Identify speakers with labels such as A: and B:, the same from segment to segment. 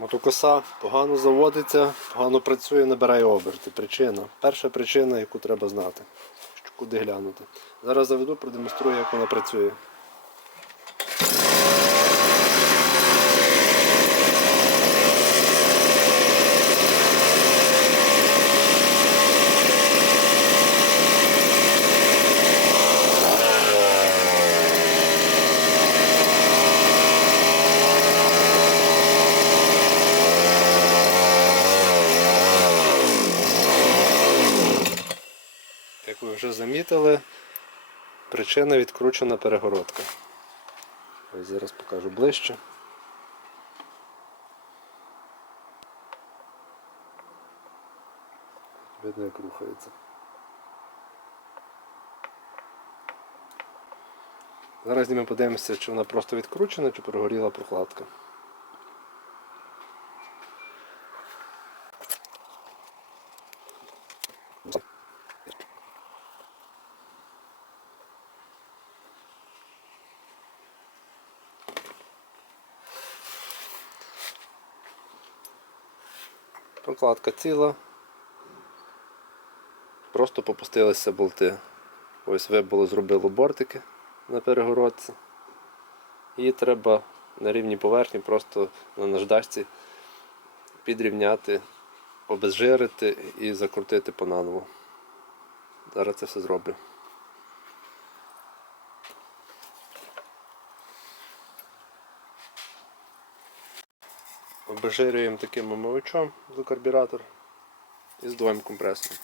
A: Мотокоса погано заводиться, погано працює, набирає оберти. Причина. Перша причина, яку треба знати. Куди глянути. Зараз заведу, продемонструю, як вона працює. Вже замітили, причина відкручена перегородка. Ось зараз покажу ближче. Видно, як рухається. Зараз ними подивимося, чи вона просто відкручена, чи перегоріла прокладка. Прокладка ціла. Просто попустилися болти. Ось вибуло, зробило бортики на перегородці. І треба на рівні поверхні просто на наждачці підрівняти, обезжирити і закрутити понаново. Зараз це все зроблю. Обезжирюємо таким омивачом за карбюратор і здуваємо компресором.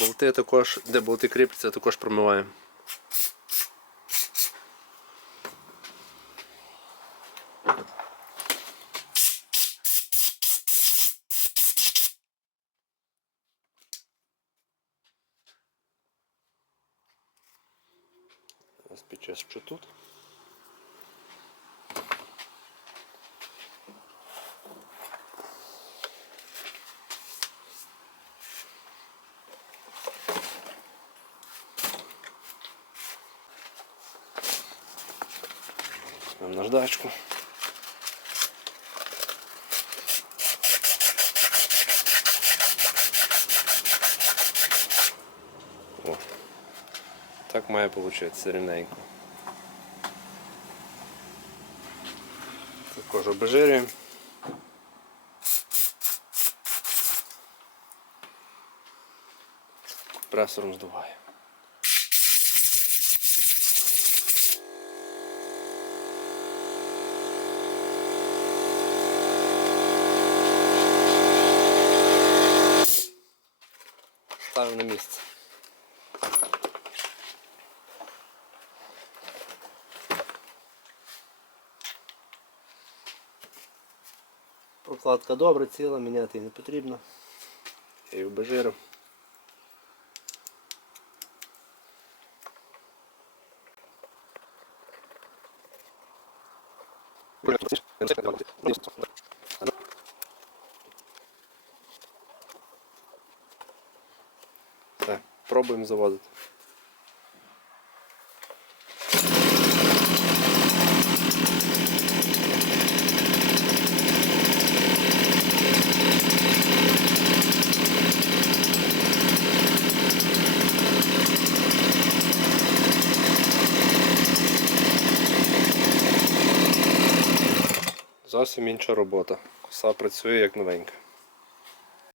A: Болти також, де болти кріпляться, також промиваємо. Зараз підчищу тут. Візьмемо наждачку. О. Так має получитися рівненько. Також обезжирюємо. Пресором здуває. Ставимо на місце. Прокладка добра, ціла, міняти її не потрібно. Я її обезжирив. Все, Пробуємо заводити. Зовсім інша робота. Коса працює як новенька.